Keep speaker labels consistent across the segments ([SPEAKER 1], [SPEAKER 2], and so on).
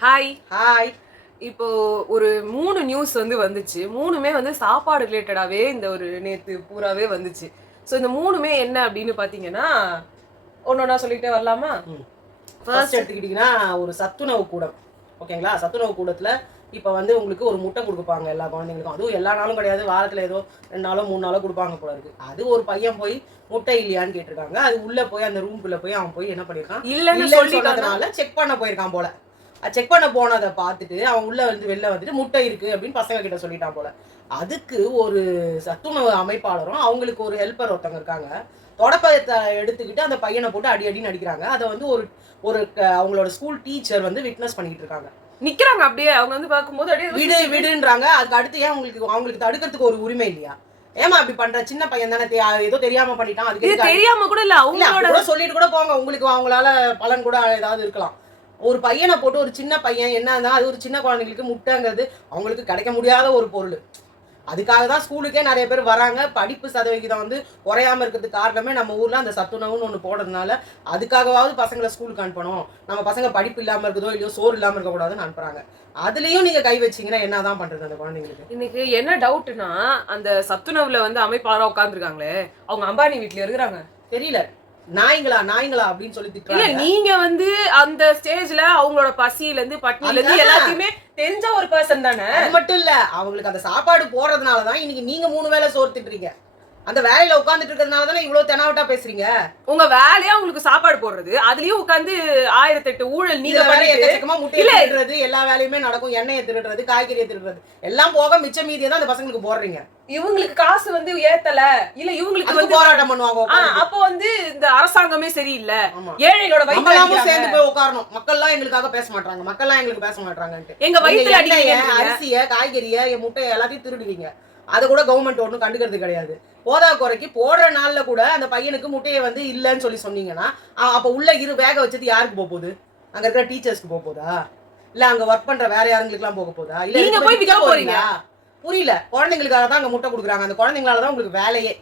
[SPEAKER 1] Hi
[SPEAKER 2] hi
[SPEAKER 1] இப்போ ஒரு மூணு நியூஸ் வந்து வந்துச்சு. மூணுமே வந்து சாப்பாடு ரிலேட்டடாவே இந்த ஒரு நேத்து பூராவே வந்துச்சு. ஸோ இந்த மூணுமே என்ன அப்படின்னு பாத்தீங்கன்னா ஒன்னொன்னா சொல்லிட்டே வரலாமா?
[SPEAKER 2] ஃபர்ஸ்ட் எடுத்துக்கிட்டிங்கன்னா ஒரு சத்துணவு கூடம். ஓகேங்களா? சத்துணவு கூடத்துல இப்போ வந்து உங்களுக்கு ஒரு முட்டை கொடுப்பாங்க எல்லா குழந்தைங்களுக்கும். அதுவும் எல்லா நாளும் கிடையாது. வாரத்துல ஏதோ ரெண்டு நாளோ மூணு நாளோ கொடுப்பாங்க போல இருக்கு. அது ஒரு பையன் போய் முட்டை இல்லையான்னு கேட்டிருக்காங்க. அது உள்ள போய் அந்த ரூம்குள்ள போய் அவன் போய் என்ன பண்ணிருக்கான்
[SPEAKER 1] இல்லைன்னு
[SPEAKER 2] சொன்னதுனால செக் பண்ண போயிருக்கான் போல. செக் பண்ண போனதை பார்த்துட்டு அவன் உள்ள வந்து வெளில வந்துட்டு முட்டை இருக்கு அப்படின்னு பசங்க கிட்ட சொல்லிட்டான் போல. அதுக்கு ஒரு சத்துணவு அமைப்பாளரும் அவங்களுக்கு ஒரு ஹெல்ப்பர் ஒருத்தவங்க இருக்காங்க. தொடப்பத்தை எடுத்துக்கிட்டு அந்த பையனை போட்டு அடி அடின்னு அடிக்கிறாங்க. அதை வந்து ஒரு ஒரு அவங்களோட ஸ்கூல் டீச்சர் வந்து விட்னஸ் பண்ணிட்டு இருக்காங்க.
[SPEAKER 1] நிக்கிறாங்க அப்படியே அவங்க வந்து பார்க்கும்போது அப்படியே
[SPEAKER 2] விடு விடுன்றாங்க. அதுக்கு அடுத்து ஏன் அவங்களுக்கு அவங்களுக்கு தடுக்கிறதுக்கு ஒரு உரிமை இல்லையா? ஏமா அப்படி பண்ற? சின்ன பையன் தானே ஏதோ தெரியாம பண்ணிட்டான். அதுக்கு
[SPEAKER 1] தெரியாம கூட இல்ல அவங்களோட
[SPEAKER 2] சொல்லிட்டு கூட போங்க. உங்களுக்கு அவங்களால பலன் கூட ஏதாவது இருக்கலாம். ஒரு பையனை போட்டு ஒரு சின்ன பையன் என்னன்னா அது ஒரு சின்ன குழந்தைங்களுக்கு முட்டைங்கிறது அவங்களுக்கு கிடைக்க முடியாத ஒரு பொருள். அதுக்காக தான் ஸ்கூலுக்கே நிறைய பேர் வராங்க. படிப்பு சதவிகிதம் வந்து குறையாம இருக்கிறதுக்கு காரணமே நம்ம ஊர்ல அந்த சத்துணவுன்னு ஒன்று போடுறதுனால அதுக்காகவாவது பசங்களை ஸ்கூலுக்கு அனுப்பணும். நம்ம பசங்க படிப்பு இல்லாம இருக்குதோ இல்லையோ சோறு இல்லாம இருக்கக்கூடாதுன்னு அனுப்புறாங்க. அதுலயும் நீங்க கை வச்சீங்கன்னா என்னதான் பண்றது அந்த குழந்தைங்களுக்கு?
[SPEAKER 1] இன்னைக்கு என்ன டவுட்னா அந்த சத்துணவுல வந்து அமைப்பாளரா உட்காந்துருக்காங்களே அவங்க அம்பானி வீட்ல இருக்கிறாங்க.
[SPEAKER 2] தெரியல. நாய்ங்களா நாய்ங்களா அப்படின்னு சொல்லி
[SPEAKER 1] இல்ல நீங்க வந்து அந்த ஸ்டேஜ்ல அவங்களோட பசியில இருந்து பட்டினில இருந்து. எல்லாத்தையுமே தெரிஞ்ச ஒரு பர்சன் தானே?
[SPEAKER 2] மட்டும் இல்ல அவங்களுக்கு அந்த சாப்பாடு போடுறதுனால தான் இன்னைக்கு நீங்க மூணு வேளை சோறு திட்டுறீங்க. அந்த வேலையில உட்கார்ந்துட்டு இருக்கிறதுனால தானே இவ்வளவு தெனாவட்டா பேசுறீங்க?
[SPEAKER 1] உங்க வேலையா உங்களுக்கு சாப்பாடு போடுறது? அதுலயும் உட்காந்து ஆயிரத்தி எட்டு ஊழல் நீங்க
[SPEAKER 2] எக்கச்சக்கமா. திருடுறது எல்லா வேலையுமே நடக்கும். எண்ணெயை திருடுறது காய்கறியை திருடுறது. எல்லாம் போக மிச்ச மீதியை தான் அந்த பசங்களுக்கு போடுறீங்க.
[SPEAKER 1] இவங்களுக்கு காசு வந்து ஏத்தல. இல்ல இவங்களுக்கு வந்து
[SPEAKER 2] போராட்டம் பண்ணுவாங்க.
[SPEAKER 1] அப்போ வந்து இந்த அரசாங்கமே சரியில்லை. ஏழைகளோட
[SPEAKER 2] நம்மளாமும் சேர்ந்து. போய் உட்காரணும். மக்கள்லாம் எங்களுக்காக பேச மாட்டாங்க மக்கள்லாம் எங்களுக்கு பேச மாட்டாங்கன்ட்டு
[SPEAKER 1] எங்க
[SPEAKER 2] எண்ணெய,
[SPEAKER 1] அடிக்கிறீங்க.
[SPEAKER 2] அரிசிய காய்கறிய முட்டையை எல்லாத்தையும் திருடுவீங்க. அதை கூட கவர்மெண்ட் ஒன்றும் கண்டுக்கிறது கிடையாது. போதா குறைக்கு போடுற நாள்ல கூட அந்த பையனுக்கு முட்டையை வந்து இல்லைன்னு சொல்லி சொன்னீங்கன்னா அப்ப உள்ள இரு வேக வச்சது யாருக்கு போக போகுது? அங்க இருக்கிற டீச்சர்ஸ்க்கு போக போதா? இல்ல அங்க ஒர்க் பண்ற வேற யாருங்களுக்குலாம் போக போதா? இல்ல
[SPEAKER 1] போய் விற்க போறீங்க.
[SPEAKER 2] புரியல. குழந்தைங்களுக்காக தான் அங்க முட்டை கொடுக்குறாங்க. அந்த குழந்தைங்களால தான் உங்களுக்கு வேலையே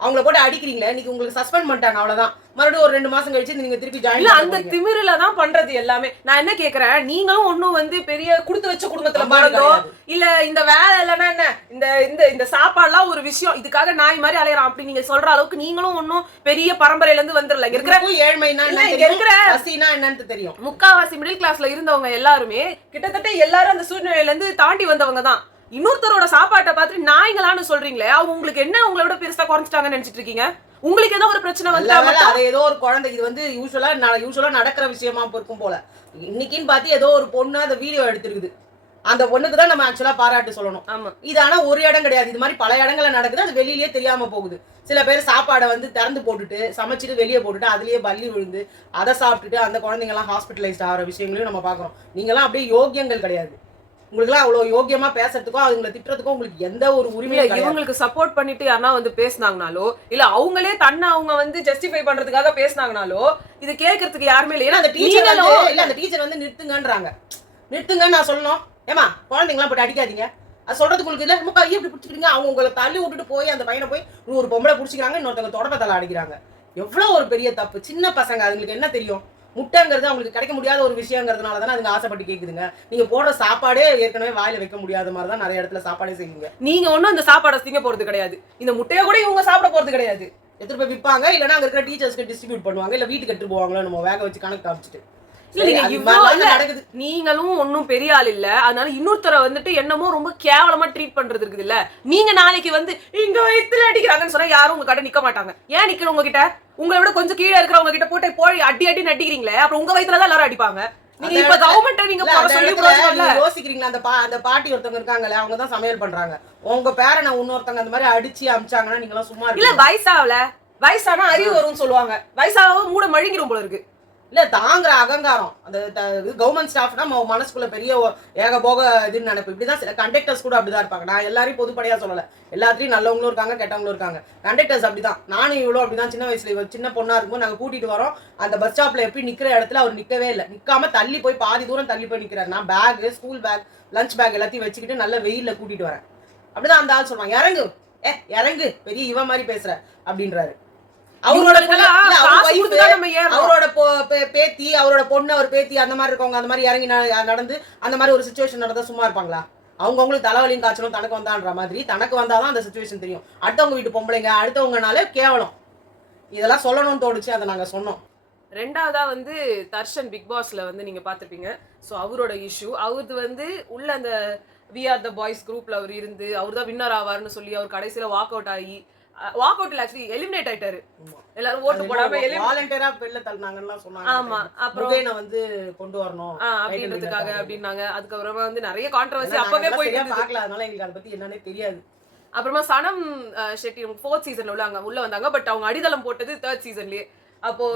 [SPEAKER 2] அவங்கள போட்டு அடிக்கிறீங்களே இன்னைக்கு உங்களுக்கு சஸ்பெண்ட் பண்ணிட்டாங்க அவ்வளவுதான். மறுபடியும் ஒரு ரெண்டு மாசம் கழிச்சு நீங்க திருப்பி
[SPEAKER 1] இல்ல
[SPEAKER 2] ஜாயின்
[SPEAKER 1] அந்த திமிருல தான் பண்றது எல்லாமே. நான் என்ன கேக்குறேன்? நீங்களும் ஒண்ணும் வந்து பெரிய குடுத்து வச்ச குடும்பத்துல பிறந்தோ இல்ல இந்த வேலை இல்லைன்னா என்ன? இந்த இந்த இந்த சாப்பாடுலாம் ஒரு விஷயம். இதுக்காக நாய் மாதிரி அலையறான். அப்படி நீங்க சொல்ற அளவுக்கு நீங்களும் ஒண்ணும் பெரிய பரம்பரையில இருந்து வந்துடல இருக்கிற
[SPEAKER 2] ஏழ்மைனா
[SPEAKER 1] இருக்கிற
[SPEAKER 2] பசினா என்னன்னு தெரியும்.
[SPEAKER 1] முக்காவாசி மிடில் கிளாஸ்ல இருந்தவங்க எல்லாருமே கிட்டத்தட்ட எல்லாரும் அந்த சூழ்நிலையில இருந்து தாண்டி வந்தவங்க தான். இன்னொருத்தரோட சாப்பாட்டை பார்த்து நாய்ங்களான்னு சொல்றீங்களே அவங்க உங்களுக்கு என்ன உங்களோட பெருசா குறைஞ்சிட்டாங்கன்னு நினைச்சிட்டு இருக்கீங்க? உங்களுக்கு ஏதோ ஒரு பிரச்சனை வந்தா
[SPEAKER 2] அது ஏதோ ஒரு குழந்தை இது வந்து யூஸ்வலா யூஸ்வலா நடக்கிற விஷயமா இருக்கும் போல. இன்னைக்குன்னு பார்த்து ஏதோ ஒரு பொண்ணு அந்த வீடியோ எடுத்திருக்குது. அந்த பொண்ணுக்கு தான் நம்ம ஆக்சுவலா பாராட்டு சொல்லணும்.
[SPEAKER 1] ஆமா.
[SPEAKER 2] இது ஆனா ஒரு இடம் கிடையாது. இது மாதிரி பல இடங்கள்ல நடக்குது. அது வெளியிலேயே தெரியாம போகுது. சில பேர் சாப்பாடை வந்து திறந்து போட்டுட்டு சமைச்சிட்டு வெளியே போட்டுட்டு அதுலயே பல்லி விழுந்து அதை சாப்பிட்டுட்டு அந்த குழந்தைங்க எல்லாம் ஹாஸ்பிட்டலைஸ்ட் ஆகிற விஷயங்களையும் நம்ம பாக்குறோம் நீங்களாம் அப்படியே யோக்கியங்கள் கிடையாது. உங்களுக்குலாம் அவ்வளவு யோக்கியமா பேசுறதுக்கோ அவங்களை திட்டுறதுக்கோ உங்களுக்கு எந்த ஒரு உரிமையும்
[SPEAKER 1] இவங்களுக்கு சப்போர்ட் பண்ணிட்டு யாருன்னா வந்து பேசுனாங்கனாலோ இல்ல அவங்களே தன்னை அவங்க வந்து ஜஸ்டிஃபை பண்றதுக்காக பேசுனாங்கனாலோ இது கேக்குறதுக்கு யாருமே இல்ல. ஏன்னா
[SPEAKER 2] அந்த டீச்சர் இல்ல அந்த டீச்சர் வந்து நிறுத்துங்கன்றாங்க. நிறுத்துங்கன்னு நான் சொல்லணும். ஏமா குழந்தைங்களாம் போட்டு அடிக்காதீங்க. அது சொல்றதுக்கு உங்களுக்கு இல்ல. நம்ம கையை இப்படி பிடிச்சிக்கிறீங்க அவங்க உங்களை தள்ளி விட்டுட்டு போய் அந்த பையனை போய் ஒரு பொம்பளை பிடிச்சிக்கிறாங்க இன்னொருத்தவங்க தொடப்ப தலை அடிக்கிறாங்க. எவ்வளவு ஒரு பெரிய தப்பு. சின்ன பசங்க அதுங்களுக்கு என்ன தெரியும்? முட்டைங்கிறது அவங்களுக்கு கிடைக்க முடியாத ஒரு விஷயங்கிறதுனால தானே அதுங்க ஆசைப்பட்டு கேக்குதுங்க. நீங்க போடுற சாப்பாடே ஏற்கனவே வாயில வைக்க முடியாத மாதிரி தான் நிறைய இடத்துல சாப்பாடே செய்வீங்க.
[SPEAKER 1] நீங்க ஒண்ணும் அந்த சாப்பாடை திங்க போறது கிடையாது. இந்த முட்டையை கூட இவங்க சாப்பிட போறது கிடையாது.
[SPEAKER 2] எடுத்துட்டு போய் விற்பாங்க இல்லைன்னா அங்க இருக்கிற டீச்சர்ஸ்க்கு டிஸ்ட்ரிபியூட் பண்ணுவாங்க இல்ல வீட்டுக்கு எடுத்துட்டு போவாங்களோ நம்ம வேக வச்சு கணக்கு காமிச்சிட்டு
[SPEAKER 1] இல்ல, நீங்க
[SPEAKER 2] அது
[SPEAKER 1] இவ்வளவு
[SPEAKER 2] மாதிரிலாம்
[SPEAKER 1] இல்ல.
[SPEAKER 2] நடக்குது.
[SPEAKER 1] நீங்களும் ஒன்னும் பெரிய ஆள் இல்ல. அதனால இன்னொருத்தரை வந்துட்டு என்னமோ ரொம்ப கேவலமா ட்ரீட் பண்றது இருக்குது இல்ல. நீங்க நாளைக்கு வந்து இங்க வயித்துல அடிக்கிறாங்கன்னு சொன்னா யாரும் உங்க கிட்ட நிக்க மாட்டாங்க. ஏன் நிக்கணும் உங்ககிட்ட? உங்களை விட கொஞ்சம் கீழே இருக்கிறவங்க கிட்ட போட்டு போய் அடி அடி நட்டிக்கிறீங்களே அப்புறம் உங்க வயித்துல தான் எல்லாரும் அடிப்பாங்க. நீங்க இப்ப கவர்மெண்ட் நீங்க
[SPEAKER 2] யோசிக்கிறீங்களா? அந்த அந்த பாட்டி ஒருத்தவங்க இருக்காங்களே அவங்க தான் சமையல் பண்றாங்க. உங்க பேரனை இன்னொருத்தவங்க அந்த மாதிரி அடிச்சு அமிச்சாங்கன்னா நீங்க எல்லாம் சும்மா
[SPEAKER 1] இல்ல வயசாவல வயசானா அறிவு வரும்னு சொல்லுவாங்க. வயசாகவும் மூட மழுங்கிரும் போல இருக்கு.
[SPEAKER 2] இல்ல தாங்குற அகங்காரம். அந்த கவர்மெண்ட் ஸ்டாஃப்னா மனசுக்குள்ள பெரிய ஏகபோக இதுன்னு நினைப்பு. இப்படிதான் சில கண்டக்டர்ஸ் கூட அப்படிதான் இருப்பாங்க. நான் எல்லாரையும் பொதுப்படையா சொல்லல. எல்லாத்தையும் நல்லவங்களும் இருக்காங்க கெட்டவங்களும் இருக்காங்க. கண்டக்டர்ஸ் அப்படிதான். நானும் இவ்வளவு அப்படிதான். சின்ன வயசுல சின்ன பொண்ணா இருக்கும்போது நாங்க கூட்டிட்டு வரோம். அந்த பஸ் ஸ்டாப்ல எப்படி நிக்கிற இடத்துல அவர் நிக்கவே இல்லை. நிக்காம தள்ளி போய் பாதி தூரம் தள்ளி போய் நிக்கிறாரு. நான் bag school bag lunch bag எல்லாத்தையும் வச்சுக்கிட்டு நல்ல வெயிலில் கூட்டிட்டு வரேன். அப்படிதான் அந்த ஆள் சொல்றாங்க இறங்கு. ஏ இறங்கு. பெரிய இவன் மாதிரி பேசுற. அப்படின்றாரு. அவரோட. அவரோட பேத்தி அவரோட பொண்ணு அவர் பேத்தி அந்த மாதிரி இருக்கவங்க அந்த மாதிரி இறங்கி நடந்து அந்த மாதிரி ஒரு சுச்சுவேஷன் நடந்தா சும்மா இருப்பாங்களா? அவங்கவுங்களுக்கு தலைவலியும் காய்ச்சலும் தனக்கு வந்தான்ற மாதிரி தனக்கு வந்தாதான் அந்த சுச்சுவேஷன் தெரியும். அடுத்தவங்க வீட்டு பொம்பளைங்க அடுத்தவங்கனாலே கேவலம். இதெல்லாம் சொல்லணும்னு தோணுச்சு அதை நாங்க சொன்னோம்.
[SPEAKER 1] ரெண்டாவதா வந்து தர்ஷன் பிக் பாஸ்ல வந்து நீங்க பாத்திருப்பீங்க சோ அவரோட இஷ்யூ அவரது வந்து உள்ள அந்த வி ஆர் த பாய்ஸ் குரூப்ல அவர் இருந்து அவர் தான் வின்னர் ஆவார்னு சொல்லி அவர் கடைசியில வாக் அவுட் ஆகி வாக் அவுட்ல ஆக்சுவலி எலிமினேட் ஆயிட்டாரு. எல்லாரும் ஓட்டு போடாம
[SPEAKER 2] வாலண்டியரா வெளில தள்ளினாங்கன்னு சொன்னாங்க.
[SPEAKER 1] ஆமா அப்புறம்
[SPEAKER 2] வந்து கொண்டு வரணும்.
[SPEAKER 1] அப்படின்றதுக்காக அப்படின்னாங்க. அதுக்கப்புறமா வந்து நிறைய கான்ட்ரவர்சி அப்பவே போயிட்டு.
[SPEAKER 2] பார்க்கல. அதனால எங்களுக்கு அதை பத்தி என்னன்னே தெரியாது.
[SPEAKER 1] அப்புறமா சனம் ஷெட்டி ஃபோர்த் சீசன்ல உள்ளாங்க உள்ள வந்தாங்க. பட் அவங்க அடித்தளம் போட்டது தேர்ட் சீசன்லயே அப்போ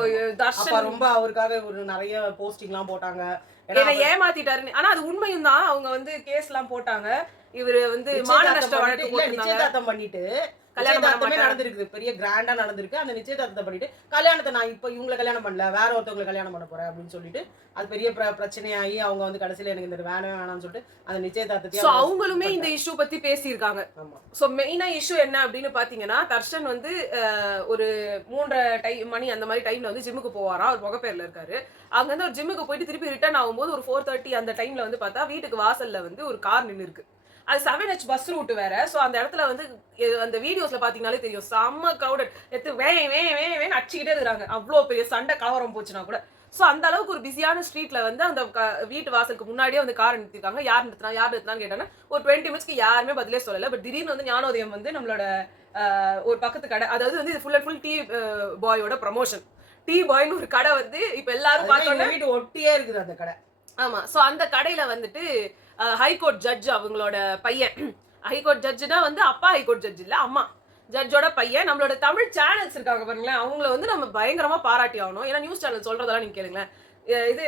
[SPEAKER 1] தர்ஷன்
[SPEAKER 2] ரொம்ப அவருக்காக ஒரு நிறைய போஸ்டிங் எல்லாம் போட்டாங்க. ஏன்னா
[SPEAKER 1] என்னை ஏமாத்திட்டாருன்னு. ஆனா அது உண்மையும் தான். அவங்க வந்து கேஸ் எல்லாம் போட்டாங்க. இவரு வந்து மான நஷ்ட வழக்கு போட்டிருந்தாங்க.
[SPEAKER 2] பண்ணிட்டு
[SPEAKER 1] கல்யாணம்.
[SPEAKER 2] நடந்திருக்கு பெரிய கிராண்டா நடந்திருக்கு. அந்த நிச்சயதார்த்தத்தை பண்ணிட்டு கல்யாணத்தை நான் இப்ப இவங்களை கல்யாணம் பண்ணல வேற ஒருத்தவங்களை கல்யாணம் பண்ண போறேன் அப்படின்னு சொல்லிட்டு அது பெரிய பிர- பிரச்சனையாகி அவங்க வந்து கடைசியில எனக்கு இந்த வேணவே வேணாம்னு சொல்லிட்டு அந்த நிச்சயதார்த்தத்தை
[SPEAKER 1] அவங்களுமே இந்த இஷ்யூ பத்தி பேசியிருக்காங்க. சோ மெயினா இஷ்யூ என்ன அப்படின்னு பாத்தீங்கன்னா தர்ஷன் வந்து ஒரு மூன்றரை டைம் மணி அந்த மாதிரி டைம்ல வந்து ஜிம்முக்கு போவாராம் அவர் முகப்பேர்ல இருக்காரு. அங்க இருந்து ஒரு ஜிம்முக்கு போயிட்டு திருப்பி ரிட்டர்ன் ஆகும்போது ஒரு ஃபோர் தேர்ட்டி அந்த டைம்ல வந்து பார்த்தா வீட்டுக்கு வாசல்ல வந்து ஒரு கார் நின்னு இருக்கு அது செவன் ஹெச் பஸ் ரூட் வேற. சோ அந்த இடத்துல வந்து அந்த வீடியோஸ்ல பாத்தீங்கன்னாலே தெரியும். செம்ம crowded. எடுத்து வே வே வே வேன்னு அடிச்சுக்கிட்டே இருக்கிறாங்க. அவ்வளோ பெரிய சண்டை கலவரம் போச்சுன்னா கூட. சோ அந்த அளவுக்கு ஒரு பிஸியான ஸ்ட்ரீட்ல வந்து அந்த வீட்டு வாசலுக்கு முன்னாடியே வந்து கார் நிறுத்திருக்காங்க. யார் நிறுத்தினா யார் நிறுத்தினான்னு கேட்டாங்க ஒரு டுவெண்ட்டி மினிட்ஸ்க்கு யாருமே பதிலே சொல்லல. பட் திடீர்னு வந்து ஞானோதயம் வந்து நம்மளோட ஒரு பக்கத்து கடை அதாவது வந்து இது ஃபுல் அண்ட் ஃபுல் டீ பாயோட ப்ரமோஷன் டீ பாய்னு ஒரு கடை வந்து இப்ப எல்லாரும் பார்த்தோன்னே
[SPEAKER 2] வீட்டு ஒட்டியே இருக்குது அந்த கடை.
[SPEAKER 1] ஆமா. சோ அந்த கடையில வந்துட்டு ஹைகோர்ட் ஜட்ஜ் அவங்களோட பையன். ஹைகோர்ட் ஜட்ஜுனா வந்து அப்பா ஹைகோர்ட் ஜட்ஜ் இல்லை அம்மா. ஜட்ஜோட பையன். நம்மளோட தமிழ் சேனல்ஸ் இருக்காங்க பாருங்களேன் அவங்கள வந்து நம்ம பயங்கரமா பாராட்டி ஆகணும். ஏன்னா நியூஸ் சேனல் சொல்கிறதெல்லாம் நீங்கள் கேளுங்களேன். இது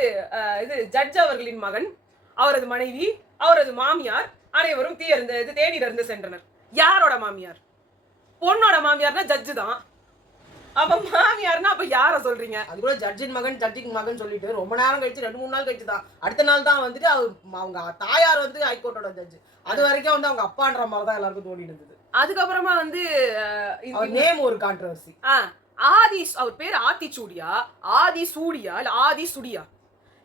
[SPEAKER 1] இது ஜட்ஜ் அவர்களின் மகன் அவரது மனைவி அவரது மாமியார் அனைவரும் தீ இது தேனியிலிருந்து இருந்து சென்றனர். யாரோட மாமியார்? பொண்ணோட மாமியார்னா ஜட்ஜு தான். அப்ப மாமியார்னா அப்ப யார சொல்றீங்க?
[SPEAKER 2] அது கூட ஜட்ஜின் மகன் ஜட்ஜின் மகன் சொல்லிட்டு ரொம்ப நேரம் கழிச்சு ரெண்டு மூணு நாள் கழிச்சு தான் அடுத்த நாள் தான் வந்துட்டு அவங்க தாயார் வந்து ஹைகோர்ட்டோட ஜட்ஜ் அது வரைக்கும் வந்து அவங்க அப்பான்ற மாதிரி தான் எல்லாருக்கும் தோணி இருந்தது.
[SPEAKER 1] அதுக்கப்புறமா வந்து
[SPEAKER 2] நேம் ஒரு கான்ட்ரவர்சி
[SPEAKER 1] ஆதி அவர் பேர் ஆத்திச்சூடியா ஆதி சூடியா? இல்ல ஆதி சுடியா?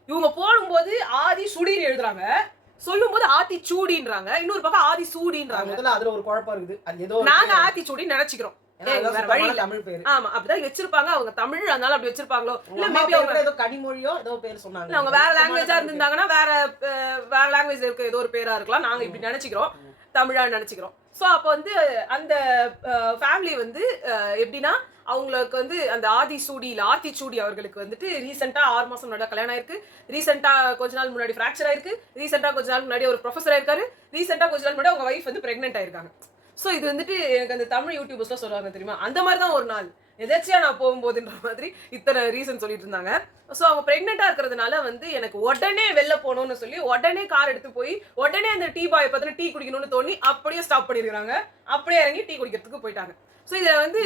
[SPEAKER 1] இவங்க போடும்போது ஆதி சுடின்னு எழுதுறாங்க. சொல்லும்போது ஆத்தி சூடின்றாங்க. இன்னொரு பக்கம் ஆதி சூடின்றாங்க.
[SPEAKER 2] முதல்ல அதுல ஒரு குழப்பம் இருக்குது. அது ஏதோ
[SPEAKER 1] நாங்க. ஆத்தி சூடின்னு நினைச்சுக்கிறோம்.
[SPEAKER 2] தமிழ் பேரு.
[SPEAKER 1] ஆமா அப்படிதான் வச்சிருப்பாங்க. அவங்க தமிழ் அதனால அப்படி வச்சிருப்பாங்களோ? இல்ல மேபி அவங்க
[SPEAKER 2] ஏதோ கனிமொழியோ ஏதோ பேர் சொன்னாங்க.
[SPEAKER 1] இல்ல அவங்க வேற லாங்குவேஜா இருந்திருந்தாங்கன்னா வேற வேற லாங்குவேஜ் இருக்க ஏதோ ஒரு பேரா இருக்கலாம். நாங்க இப்படி நினைச்சுக்கிறோம். தமிழா நினைச்சுக்கிறோம். சோ அப்போ வந்து அந்த ஃபேமிலி வந்து எப்படின்னா அவங்களுக்கு வந்து அந்த ஆதி சூடி இல்ல ஆத்தி சூடி அவர்களுக்கு வந்துட்டு ரீசெண்டா ஆறு மாசம் முன்னாடி கல்யாணம் ஆயிருக்கு. ரீசெண்டா கொஞ்ச நாள் முன்னாடி ஃபிராக்சர் ஆயிருக்கு. ரீசெண்டா கொஞ்ச நாள் முன்னாடி ஒரு ப்ரொஃபஸர் ஆயிருக்காரு. ரீசெண்டா கொஞ்ச நாள் முன்னாடி அவங்க வைஃப் வந்து பிரெக்னென்ட் ஆயிருக்காங்க. சோ இது வந்துட்டு எனக்கு அந்த தமிழ் யூடியூபர்ஸ்லாம் சொல்லுவாங்க தெரியுமா? அந்த மாதிரி தான் ஒரு நாள். எதாச்சியா நான் போகும்போதுன்ற மாதிரி இத்தனை ரீசன் சொல்லிட்டு இருந்தாங்க. ஸோ அவங்க ப்ரெக்னெண்ட்டாக இருக்கிறதுனால வந்து எனக்கு உடனே வெளில போகணும்னு சொல்லி உடனே கார் எடுத்து போய் உடனே அந்த டீ பாய் பார்த்துட்டு டீ குடிக்கணும்னு தோணி அப்படியே ஸ்டாப் பண்ணியிருக்கிறாங்க அப்படியே இறங்கி டீ குடிக்கிறதுக்கு போயிட்டாங்க. ஸோ இதில் வந்து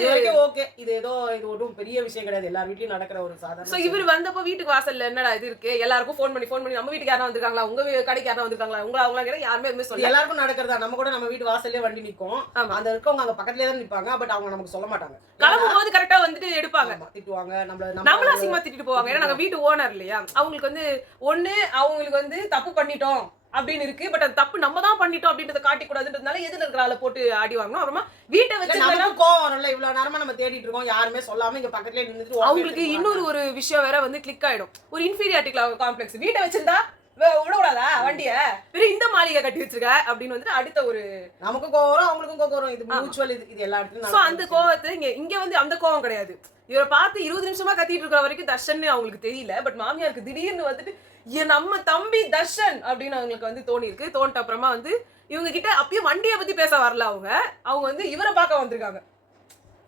[SPEAKER 2] ஓகே இது ஏதோ இது ஒன்றும் பெரிய விஷயம் கிடையாது. எல்லார் வீட்லயும் நடக்கிற ஒரு சாதாரண
[SPEAKER 1] ஸோ இவர் வந்தப்போ வீட்டுக்கு வாசல்ல என்னடா இது இருக்கு? எல்லாருக்கும் ஃபோன் பண்ணி ஃபோன் பண்ணி நம்ம வீட்டுக்கு யாரும் வந்திருக்காங்களா? உங்க கடைக்கு யாரும் வந்திருக்காங்களா? உங்களை அவங்களா கேட்டா யாருமே எதுவுமே
[SPEAKER 2] இது
[SPEAKER 1] சொல்லல.
[SPEAKER 2] எல்லாருக்கும் நடக்கிறதா? நம்ம கூட நம்ம வீட்டு வாசல்லே வண்டி நிக்கும்.
[SPEAKER 1] ஆமா.
[SPEAKER 2] அந்த இருக்கவங்க அங்க பக்கத்துலயே தான் நிப்பாங்க. பட் அவங்க நமக்கு சொல்ல மாட்டாங்க.
[SPEAKER 1] கிளம்பும் போது கரெக்டா வந்துட்டு எடுப்பாங்க.
[SPEAKER 2] திட்டுவாங்க. நம்மள
[SPEAKER 1] நம்மளும்
[SPEAKER 2] நம்ம
[SPEAKER 1] அசிங்கமா திட்டிட்டு போவாங்க. ஏன்னா நாங்க வீட்டு ஓனர் இல்லையா? அவங்களுக்கு வந்து ஒண்ணு அவங்களுக்கு வந்து தப்பு பண்ணிட்டோம். அப்படின்னு இருக்கு. பட் அது தப்பு. நம்ம தான் பண்ணிட்டோம் அப்படின்றத காட்டி கூடாதுன்றதுனால எதிர இருக்கிற ஆளை போட்டு ஆடி வாங்கணும்? அப்புறமா வீட்டை வச்சு
[SPEAKER 2] நமக்கும் கோவம் வரும்ல. இவ்வளவு நேரமா நம்ம தேடிட்டு இருக்கோம். யாருமே சொல்லாம இங்க பக்கத்துலயே நின்னுட்டு உடனே
[SPEAKER 1] அவங்களுக்கு இன்னொரு ஒரு விஷயம் வேற வந்து கிளிக் ஆயிடும். ஒரு இன்ஃபீரியாரிட்டி காம்ப்ளெக்ஸ் வீட்டை வச்சிருந்தா விடக்கூடாதா? வண்டிய? வெறும் இந்த மாளிகை கட்டி வச்சிருக்க அப்படின்னு வந்துட்டு அடுத்த ஒரு.
[SPEAKER 2] நமக்கும் கோவம் அவங்களுக்கும் கோவம் இது மியூச்சுவல் இது இது எல்லா இடத்துலயும்
[SPEAKER 1] அந்த. கோவத்தை இங்க இங்க வந்து அந்த கோவம் கிடையாது. இவரை பார்த்து இருபது நிமிஷமா கத்திட்டு இருக்கிற வரைக்கும் தர்ஷன் அவங்களுக்கு தெரியல. பட் மாமியாருக்கு திடீர்னு வந்துட்டு "ஏ, நம்ம தம்பி தர்ஷன் அப்படின்னு அவங்களுக்கு வந்து தோணி இருக்கு தோணிட்ட அப்புறமா வந்து இவங்க கிட்ட அப்பயும் வண்டியை பத்தி பேச வரல அவங்க. அவங்க வந்து இவரை பார்க்க வந்திருக்காங்க.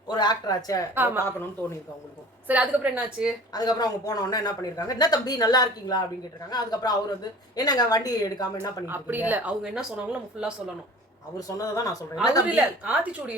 [SPEAKER 2] ஒரு ஆக்டர் ஆச்சே. பார்க்கணும்னு தோணி இருக்கு அவங்களுக்கும்.
[SPEAKER 1] சரி அதுக்கப்புறம் என்னாச்சு?
[SPEAKER 2] அதுக்கப்புறம் அவங்க போன உடனே என்ன பண்ணிருக்காங்க என்ன தம்பி நல்லா இருக்கீங்களா? அப்படின்னு கேட்டிருக்காங்க. அதுக்கப்புறம் அவர் வந்து என்னங்க வண்டி எடுக்காம என்ன
[SPEAKER 1] அப்படி
[SPEAKER 2] பண்ணிட்டு
[SPEAKER 1] இல்ல. அவங்க என்ன சொன்னாங்களோ நம்ம ஃபுல்லா சொல்லணும்.
[SPEAKER 2] அவர் சொன்னதை நான் சொல்றேன்.
[SPEAKER 1] அவர்? இல்ல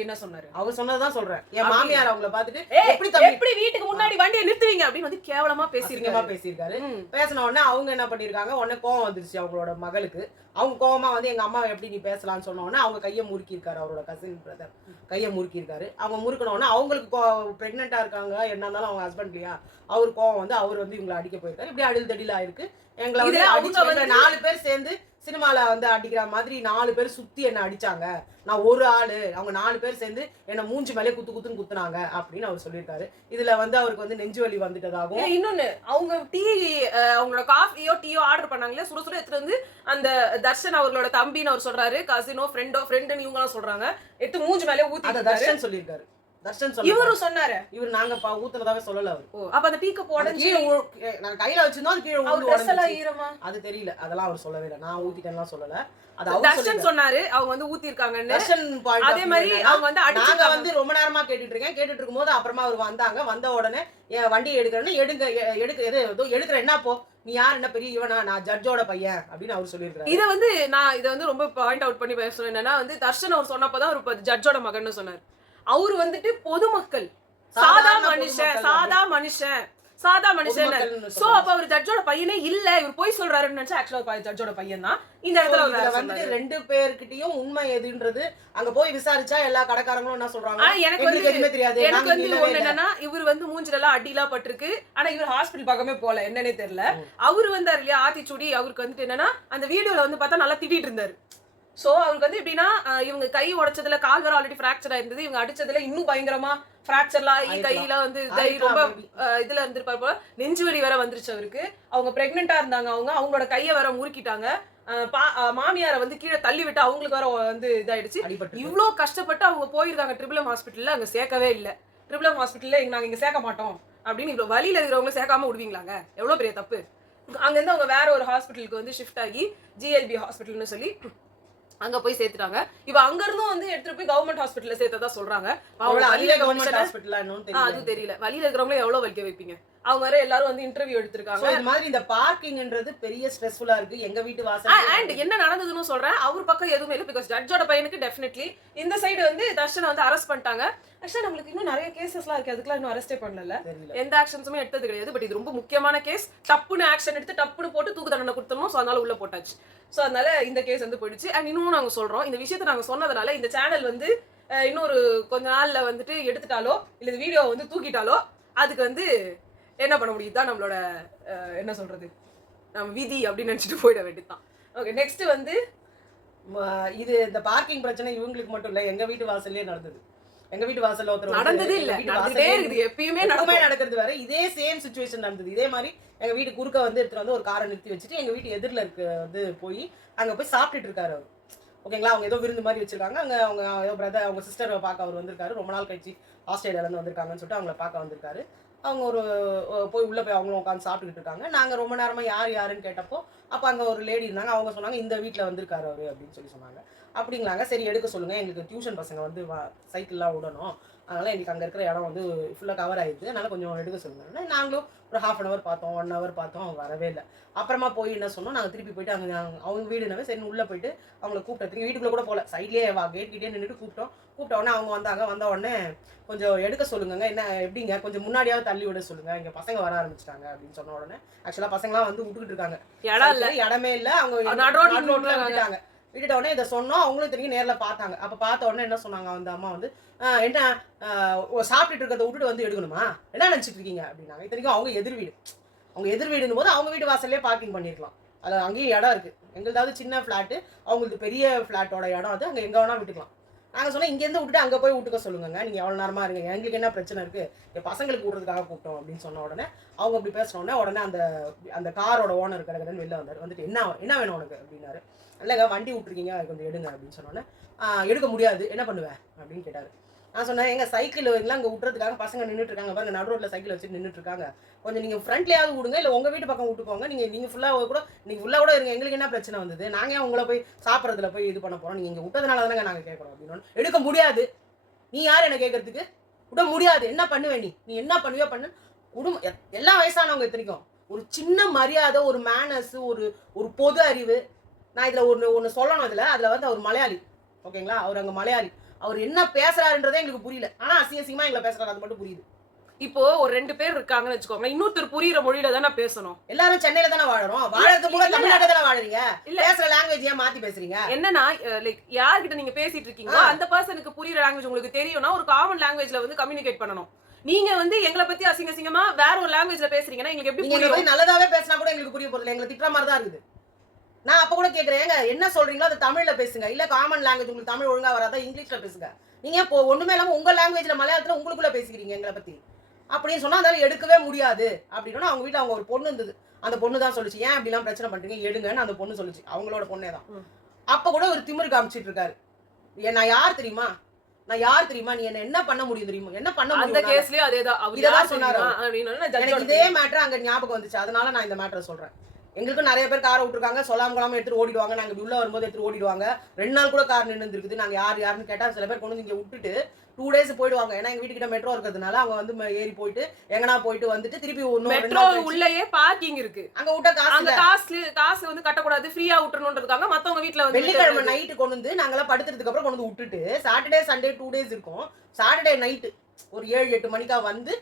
[SPEAKER 1] என்ன சொன்னாரு?
[SPEAKER 2] அவர் சொன்னதான் சொல்றேன். என் மாமியார் அவங்கள பார்த்துட்டு
[SPEAKER 1] ஏய்,
[SPEAKER 2] எப்படி தம்பி?
[SPEAKER 1] எப்படி வீட்டுக்கு முன்னாடி வண்டியை நிறுத்துவீங்க? அப்படின்னு வந்து கேவலமா பேசியிருக்காங்க
[SPEAKER 2] பேசியிருக்காரு. பேசின உடனே அவங்க என்ன பண்ணிருக்காங்க உடனே கோவம் வந்துருச்சு அவங்களோட மகளுக்கு. அவங்க கோவமா வந்து எங்க அம்மா எப்படி நீ பேசலாம்னு சொன்ன உடனே அவங்க கையை முறுக்கியிருக்காரு அவரோட கசின் பிரதர் கையை முறுக்கியிருக்காரு. அவங்க முறுக்கின உடனே அவங்களுக்கு பிரெக்னெண்டா இருக்காங்க. என்ன இருந்தாலும் அவங்க ஹஸ்பண்ட் இல்லையா? அவர் கோவம் வந்து அவர் வந்து இவங்களை அடிக்க போயிருக்காரு. இப்படி அடில் தடியில் ஆயிருக்கு. எங்களை நாலு பேர் சேர்ந்து சினிமால வந்து அடிக்கிற மாதிரி நாலு பேர் சுத்தி என்ன அடிச்சாங்க. நான் ஒரு ஆளு. அவங்க நாலு பேர் சேர்ந்து என்ன மூஞ்சி மேலே குத்து குத்துன்னு குத்துனாங்க அப்படின்னு அவர் சொல்லியிருக்காரு. இதுல வந்து அவருக்கு வந்து நெஞ்சு வலி வந்துட்டதாகவும்
[SPEAKER 1] இன்னொன்னு அவங்க டீ அவங்களோட காஃபியோ டீயோ ஆர்டர் பண்ணாங்களே சுட சுட எடுத்துட்டு வந்து அந்த தர்ஷன் அவர்களோட தம்பின்னு அவர் சொல்றாரு. கசினோ ஃப்ரெண்டோ ஃப்ரெண்டுன்னு இவங்க எல்லாம் சொல்றாங்க. எடுத்து மூஞ்சி மேலே ஊத்தி
[SPEAKER 2] தர்ஷன் சொல்லியிருக்காரு. தர்ஷன்
[SPEAKER 1] இவரும் சொன்னாரு.
[SPEAKER 2] இவர் நாங்க ப- ஊத்துனதாவே சொல்லல அவர்.
[SPEAKER 1] ஓ அப்ப அந்த டீ கப் உடஞ்சி
[SPEAKER 2] நாங்க கையில வச்சிருந்தோம் அது கீழே உடைஞ்சிச்சு.
[SPEAKER 1] ஈரமா?
[SPEAKER 2] அது தெரியல. அதெல்லாம் அவர் சொல்லவே இல்லை. நான் ஊத்திட்டேன்லாம் சொல்லல.
[SPEAKER 1] தர்ஷன். சொன்னாரு அவங்க வந்து ஊத்தி இருக்காங்கன்னு அதே மாதிரி அவங்க வந்து
[SPEAKER 2] நாங்க வந்து ரொம்ப நேரமா கேட்டுட்டு இருக்கேன். கேட்டுட்டு இருக்கும்போது அப்புறமா அவர் வந்தாங்க. வந்த உடனே என் வண்டி எடுக்கிறேன்னு எடுங்க எடுக்க எது எடுக்கிற என்ன போ? நீ யார்? என்ன பெரிய இவனா? நான் ஜட்ஜோட பையன். அப்படின்னு அவர் சொல்லியிருக்காரு
[SPEAKER 1] இத வந்து நான் இத வந்து ரொம்ப பாயிண்ட் அவுட் பண்ணி பேசணும் என்னன்னா வந்து தர்ஷன் அவர் சொன்னப்பதான் அவர் ஜட்ஜோட மகன்னு சொன்னார். அவர் வந்துட்டு பொதுமக்கள். சாதா மனுஷன் சாதா மனுஷன். சாதா மனுஷன் சோ. அப்ப அவர் ஜட்ஜோட பையனே இல்ல. இவர் போய் சொல்றாருன்னு நினைச்சா ஆக்சுவலா ஜட்ஜோட பையன் தான். இந்த இடத்துல சொன்னாரு.
[SPEAKER 2] ரெண்டு பேர்கிட்டயும் உண்மை எதுன்றது அங்க போய் விசாரிச்சா எல்லா கடைக்காரங்களும் என்ன சொல்றாங்க?
[SPEAKER 1] எனக்கு வந்து
[SPEAKER 2] எதுவுமே தெரியாது.
[SPEAKER 1] எனக்கு வந்து ஒண்ணு. என்னன்னா இவர் வந்து மூஞ்சில எல்லாம் அடிலாம் பட்டிருக்கு ஆனா இவர் ஹாஸ்பிடல் பக்கமே போல. என்னன்னே தெரியல. அவர் வந்தார் இல்லையா ஆத்திச்சூடி. அவருக்கு வந்துட்டு என்னன்னா அந்த வீடியோல வந்து பார்த்தா நல்லா திட்டிட்டு இருந்தாரு. சோ அவருக்கு வந்து எப்படின்னா இவங்க கை உடைச்சதுல கால் வர ஆல்ரெடி ஃபிராக்சர் ஆயிருந்தது. இவங்க அடிச்சதுல இன்னும் பயங்கரமா ஃபிராக்சர்லாம். கையில வந்து
[SPEAKER 2] ஆயிருக்கலாம்
[SPEAKER 1] ரொம்ப இதுல இருந்திருப்பாரு போல. நெஞ்சு வலி வேற வந்துருச்சு அவருக்கு. அவங்க பிரெக்னெண்டா இருந்தாங்க. அவங்க அவங்களோட கையை வேற முறுக்கிட்டாங்க. மாமியாரை வந்து கீழே தள்ளி விட்டு அவங்களுக்கு வேற வந்து இதாயிடுச்சு. இவ்ளோ கஷ்டப்பட்டு அவங்க போயிருக்காங்க. ட்ரிபிளம் ஹாஸ்பிட்டல்ல அங்க சேர்க்கவே இல்ல. ட்ரிபிளம் ஹாஸ்பிட்டல்ல நாங்க இங்க சேர்க்க மாட்டோம். அப்படின்னு இவ்வளவு வழியில இருக்கிறவங்க சேர்க்காம விடுவீங்களாங்க? எவ்வளவு பெரிய தப்பு? அங்க இருந்து அவங்க வேற ஒரு ஹாஸ்பிட்டலுக்கு வந்து ஷிஃப்ட் ஆகி ஜிஎல்பி ஹாஸ்பிட்டல்னு சொல்லி அங்க போய் சேர்த்துட்டாங்க. இப்ப அங்க இருந்தும் வந்து எடுத்துட்டு போய் கவர்மெண்ட் ஹாஸ்பிட்டல்ல சேர்த்ததா சொல்றாங்க. அவங்க
[SPEAKER 2] அவ்வளவு
[SPEAKER 1] வழியில
[SPEAKER 2] அதிக கவர்மெண்ட் ஹாஸ்பிட்டலா
[SPEAKER 1] ஆ, அது
[SPEAKER 2] தெரியல.
[SPEAKER 1] தெரியல. வழியில இருக்கிறவங்கள எவ்வளவு வலிக்க வைப்பீங்க? அவங்க வேற எல்லாரும் வந்து இன்டர்வியூ எடுத்திருக்காங்க.
[SPEAKER 2] இது மாதிரி இந்த பார்க்கிங்ன்றது பெரிய ஸ்ட்ரெஸ்ஃபுல்லா இருக்கு. எங்க வீட்டு வாசல்
[SPEAKER 1] அண்ட் என்ன நடந்ததுன்னு சொல்றேன். அவர் பக்கம் எதுவுமே இல்லை பிகாஸ் ஜட்ஜோட பையனுக்கு டெஃபினெட்லி இந்த சைடு வந்து தர்ஷனை வந்து அரெஸ்ட் பண்ணிட்டாங்க. ஆக்சுவலா நம்மளுக்கு இன்னும் நிறைய கேசஸ்லாம் இருக்கு. அதுக்கெல்லாம் இன்னும் அரெஸ்டே பண்ணல. எந்த ஆக்ஷன்ஸுமே எடுத்தது கிடையாது. பட் இது ரொம்ப முக்கியமான கேஸ் டப்புன்னு ஆக்ஷன் எடுத்து டப்புன்னு போட்டு தூக்கு தண்டனை கொடுத்தணும் ஸோ அதனால உள்ள போட்டாச்சு. ஸோ அதனால இந்த கேஸ் வந்து போயிடுச்சு. அண்ட் இன்னும் நாங்க சொல்றோம். இந்த விஷயத்தை நாங்க சொன்னதுனால இந்த சேனல் வந்து இன்னொரு கொஞ்ச நாள்ல வந்துட்டு எடுத்துட்டாலோ இல்ல இந்த வீடியோ வந்து தூக்கிட்டாலோ அதுக்கு வந்து என்ன பண்ண முடியுது தான் நம்மளோட என்ன சொல்றது? நம்ம விதி அப்படின்னு நினைச்சிட்டு போயிட வேண்டியதுதான். ஓகே நெக்ஸ்ட் வந்து
[SPEAKER 2] இது இந்த பார்க்கிங் பிரச்சனை இவங்களுக்கு மட்டும் இல்ல எங்க வீட்டு வாசல்லே நடந்தது. எங்க வீட்டு வாசல்ல ஒருத்தர்
[SPEAKER 1] நடந்ததே இல்ல
[SPEAKER 2] வாசல்லே
[SPEAKER 1] இருக்குது எப்பயுமே நடக்கும்.
[SPEAKER 2] நடக்கிறது வேற. இதே சேம் சுச்சுவேஷன் நடந்தது. இதே மாதிரி எங்க வீட்டு குறுக்க வந்து எடுத்துட்டு வந்து ஒரு காரை நிறுத்தி வச்சுட்டு எங்க வீட்டு எதிரில் இருக்க வந்து போய் அங்க போய் சாப்பிட்டுட்டு இருக்காரு அவர். ஓகேங்களா அவங்க ஏதோ விருந்து மாதிரி வச்சிருக்காங்க. அங்க அவங்க ஏதோ பிரதர் அவங்க சிஸ்டரை பார்க்க அவர் வந்திருக்காரு. ரொம்ப நாள் கழிச்சு ஆஸ்திரேலியால இருந்து வந்திருக்காங்கன்னு சொல்லிட்டு அவங்கள பார்க்க வந்திருக்காரு. அவங்க ஒரு போய் உள்ளே போய் அவங்களும் உட்காந்து சாப்பிட்டுக்கிட்டு இருக்காங்க. நாங்கள் ரொம்ப நேரமாக யார் யாருன்னு கேட்டப்போ அப்போ அங்கே ஒரு லேடி இருந்தாங்க. அவங்க சொன்னாங்க இந்த வீட்டில் வந்திருக்காரு அவரு அப்படின்னு சொல்லி சொன்னாங்க. அப்படிங்களாங்க. சரி எடுக்க சொல்லுங்கள் எங்களுக்கு டியூஷன் பசங்க வந்து சைக்கிள்லாம் விடணும் அதனால் எங்களுக்கு அங்கே இருக்கிற இடம் வந்து ஃபுல்லாக கவர் ஆயிடுது அதனால் கொஞ்சம் எடுக்க சொல்லுங்கள் நாங்களும் ஒரு ஹாஃப் அன் ஹவர் பார்த்தோம் ஒன் ஹவர் பார்த்தோம் அவங்க வரவே இல்லை. அப்புறமா போய் என்ன சொன்னோம் நாங்கள் திருப்பி போயிட்டு அங்கே அவங்க வீடுனாவே சரி உள்ளே போயிட்டு அவங்கள கூப்பிட்டு வீட்டுக்குள்ளே கூட போகல சைட்லேயே வா கேட் கிட்டே நின்றுட்டு கூப்பிட்டோம். கூப்பிட்ட உடனே அவங்க வந்தாங்க. வந்த உடனே கொஞ்சம் எடுக்க சொல்லுங்க என்ன எப்படிங்க? கொஞ்சம் முன்னாடியாவது தள்ளி விட சொல்லுங்க. இங்கே பசங்க வர ஆரம்பிச்சிட்டாங்க அப்படின்னு சொன்ன உடனே ஆக்சுவலாக பசங்களாம் வந்து விட்டுக்கிட்டு இருக்காங்க.
[SPEAKER 1] இடம் இல்ல.
[SPEAKER 2] இடமே இல்லை. அவங்க
[SPEAKER 1] ரோட்ல. விட்டுட்டாங்க.
[SPEAKER 2] விட்டுட்ட உடனே இதை சொன்னோம். அவங்களும் தெரியும் நேர்ல பார்த்தாங்க. அப்ப பார்த்த உடனே என்ன சொன்னாங்க? அந்த அம்மா வந்து "ஆஹ் என்ன சாப்பிட்டுட்டு இருக்கிறத விட்டுட்டு வந்து எடுக்கணுமா? என்ன நினைச்சிட்டு இருக்கீங்க? அப்படின்னாங்க. இத்தனைக்கும் அவங்க எதிர் வீடு. அவங்க எதிர் வீடுன்னு போது அவங்க வீட்டு வாசல்லே பார்க்கிங் பண்ணிருக்கலாம். அது அங்கேயும் இடம் இருக்கு. எங்களுதாவது சின்ன ஃபிளாட்டு அவங்களுக்கு பெரிய ஃபிளாட்டோட இடம் அது. அங்க எங்க வேணா விட்டுக்கலாம். நாங்கள் சொன்னோம் இங்கேருந்து விட்டுட்டு அங்கே போய் விட்டுக்க சொல்லுங்க நீங்கள் எவ்வளோ நேரமா இருங்க. எங்களுக்கு என்ன பிரச்சனை இருக்குது என் பசங்களுக்கு விடுறதுக்காக கூப்பிட்டோம் அப்படின்னு சொன்ன உடனே அவங்க அப்படி பேசினோடனே உடனே அந்த அந்த காரோட ஓனர் கிடக்குதுன்னு வெளில வந்தார். வந்துட்டு என்ன என்ன வேணும் உனக்கு? அப்படின்னாரு. இல்லைங்க வண்டி விட்டுருக்கீங்க. அது கொஞ்சம் எடுங்க. அப்படின்னு சொன்னோன்னே எடுக்க முடியாது. என்ன பண்ணுவேன் அப்படின்னு கேட்டார். நான் சொன்னேன் எங்க சைக்கிள் எல்லாம் அங்கே விட்டுறதுக்காக பசங்க நின்றுட்டு இருக்காங்க பாருங்க நடு ரோட்ல சைக்கிள் வச்சுட்டு நின்றுட்டு இருக்காங்க கொஞ்சம் நீங்க ஃப்ரண்ட்லயாவது விடுங்க இல்லை உங்க வீட்டு பக்கம் விட்டுக்கோங்க நீங்க நீங்க ஃபுல்லாக கூட நீங்க ஃபுல்லாக கூட இருங்க. எங்களுக்கு என்ன பிரச்சனை வந்தது? நாங்க உங்களை போய் சாப்பிட்றதுல போய் இது பண்ண போறோம்? நீங்க இங்க விட்டதுனால தானே நாங்க கேட்குறோம் அப்படின்னு எடுக்க முடியாது. நீ யார் என்ன கேட்கறதுக்கு? விட முடியாது. என்ன பண்ணுவே நீ? நீ என்ன பண்ணுவியோ பண்ணு. குடும்பம் எல்லா வயசானவங்க இத்தனைக்கும். ஒரு சின்ன மரியாதை ஒரு மேனஸ் ஒரு ஒரு பொது அறிவு. நான் இதுல ஒன்று ஒன்று சொல்லணும் இதுல அதுல வந்து அவர் மலையாளி. ஓகேங்களா? அவர் அங்கே மலையாளி. அவர் என்ன பேசுறாருன்றதே எங்களுக்கு புரியல. ஆனா அசிங்க அசிங்கமா எங்களை பேசுறாரு அது மட்டும் புரியுது.
[SPEAKER 1] இப்போ ஒரு ரெண்டு பேர் இருக்காங்கன்னு வச்சுக்கோங்க. இன்னொருத்தர் புரியுற மொழியில தானே பேசணும்.
[SPEAKER 2] எல்லாரும் சென்னையில தானே வாழறோம். வாழறது கூட. தமிழ்நாட்டுல தானே வாழறீங்க?
[SPEAKER 1] இல்ல.
[SPEAKER 2] பேசுற லாங்குவேஜ் ஏன் மாத்தி பேசுறீங்க?
[SPEAKER 1] என்னன்னா லைக் யார்கிட்ட நீங்க பேசிட்டு இருக்கீங்களோ. அந்த பர்சனுக்கு புரியுற லாங்குவேஜ் உங்களுக்கு தெரியும்னா ஒரு காமன் லாங்குவேஜ்ல வந்து கம்யூனிகேட் பண்ணணும். நீங்க வந்து எங்களை பத்தி அசிங்க அசிங்கமா வேற ஒரு லாங்குவேஜ்ல பேசுறீங்கன்னா எங்களுக்கு எப்படி
[SPEAKER 2] நல்லதாவே பேசினா கூட எங்களுக்கு புரிய போறது. எங்களை திட்டுற மாதிரி தான் இருக்குது. நான் அப்ப கூட கேக்குறேன். ஏங்க என்ன சொல்றீங்களோ அதை தமிழ்ல பேசுங்க. இல்ல காமன் லாங்குவேஜ் உங்களுக்கு தமிழ் ஒழுங்கா வராதா இங்கிலீஷ்ல பேசுங்க. நீங்க இப்போ ஒண்ணுமே இல்லாம உங்க லாங்குவேஜ்ல மலையாளத்துல உங்களுக்குள்ள பேசிக்கிறீங்க எங்களை பத்தி. அப்படின்னு சொன்னா அதனால எடுக்கவே முடியாது. அப்படின்னா அவங்க வீட்டுல அவங்க ஒரு பொண்ணு இருந்தது. அந்த பொண்ணு தான் சொல்லுச்சு ஏன் அப்படிலாம் பிரச்சனை பண்றீங்க? எடுங்கன்னு அந்த பொண்ணு சொல்லுச்சு. அவங்களோட பொண்ணே தான். அப்ப கூட ஒரு திமிரு காமிச்சிட்டு இருக்காரு. நான் யார் தெரியுமா? நான் யார் தெரியுமா? நீ என்ன என்ன பண்ண முடியும் தெரியுமா? என்ன பண்ண
[SPEAKER 1] அந்த
[SPEAKER 2] முடியும்
[SPEAKER 1] கேஸ்லயும் அதேதான். அவர்
[SPEAKER 2] இததான்
[SPEAKER 1] யார்
[SPEAKER 2] சொன்னாரு இதே மேட்டர் அங்க ஞாபகம் வந்துச்சு. அதனால நான் இந்த மேட்டரை சொல்றேன். எங்களுக்கும் நிறைய பேர் காரை விட்டுருக்காங்க. சொல்லாம கொள்ளாம எடுத்துட்டு ஓடிடுவாங்க. நாங்க இப்படி உள்ள வரும்போது எடுத்துட்டு ஓடிடுவாங்க. ரெண்டு நாள் கூட கார் நின்று இருக்குது நாங்க யார் யாருன்னு கேட்டா சில பேர் கொண்டு வந்து இங்க விட்டுட்டு டூ டேஸ் போயிடுவாங்க. ஏன்னா எங்க வீட்டுக்கிட்ட மெட்ரோ இருக்கிறதுனால அவங்க வந்து ஏறி போயிட்டு எங்கனா போயிட்டு வந்துட்டு திருப்பி
[SPEAKER 1] மெட்ரோ உள்ளேயே பார்க்கிங் இருக்கு.
[SPEAKER 2] அங்க விட்ட காசு
[SPEAKER 1] அந்த காசு காசு வந்து கட்டக்கூடாது. ஃப்ரீயா விட்டுறணுன்றதுக்காக மத்தவங்க வீட்ல வந்து
[SPEAKER 2] வெள்ளிக்கிழமை. நைட்டு கொண்டு வந்து நாங்கெல்லாம் படுத்துறதுக்கு அப்புறம் கொண்டு வந்து விட்டுட்டு சாட்டர்டே சண்டே டூ டேஸ் இருக்கும். சாட்டர்டே நைட்டு ஒரு ஏழு எட்டு மணிக்கா வந்து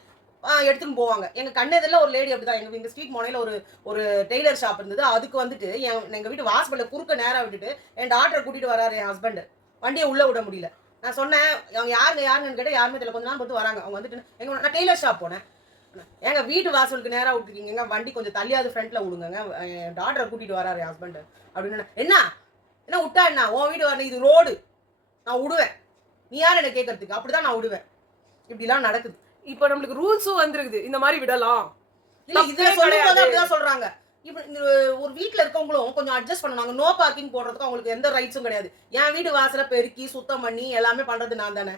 [SPEAKER 2] எடுத்துன்னு போவாங்க. எங்க கண்ணதில் ஒரு லேடி அப்படிதான். எங்க எங்க ஸ்ட்ரீட் மோனையில ஒரு ஒரு டெய்லர் ஷாப் இருந்தது. அதுக்கு வந்துட்டு என் எங்க வீட்டு வாசலில் குறுக்க நேராக விட்டுட்டு என் டாக்டரை கூட்டிட்டு வராரு என் ஹஸ்பண்ட் வண்டியை உள்ள விட முடியல. நான் சொன்னேன் அவங்க யாருங்க யாருங்கன்னு கேட்டால் யாருமே தெரியல. கொஞ்ச நாள் பார்த்து வராங்க. அவங்க வந்துட்டு எங்க நான் டெய்லர் ஷாப் போனேன். எங்க வீட்டு வாசலுக்கு நேராக விட்டுருக்கீங்க. வண்டி கொஞ்சம் தள்ளியாவது ஃப்ரண்ட்ல விடுங்க என் டாக்டரை கூட்டிட்டு வராரு என் ஹஸ்பண்ட் அப்படின்னு என்ன? என்ன விட்டா என்ன? உன் வீடு வரணும் இது ரோடு நான் விடுவேன். நீ யார் என்ன கேட்கறதுக்கு அப்படிதான் நான் விடுவேன். இப்படிலாம் நடக்குது.
[SPEAKER 1] இப்ப நம்மளுக்கு ரூல்ஸும் வந்துருக்குது. இந்த மாதிரி விடலாம்.
[SPEAKER 2] சொல்றாங்க. இப்ப ஒரு வீட்ல இருக்கவங்களும் கொஞ்சம் அட்ஜஸ்ட் பண்ணுவாங்க நோ பார்க்கிங் போடுறதுக்கு அவங்களுக்கு எந்த ரைட்ஸும் கிடையாது. என் வீடு வாசல பெருக்கி சுத்தம் பண்ணி எல்லாமே பண்றது நான் தானே.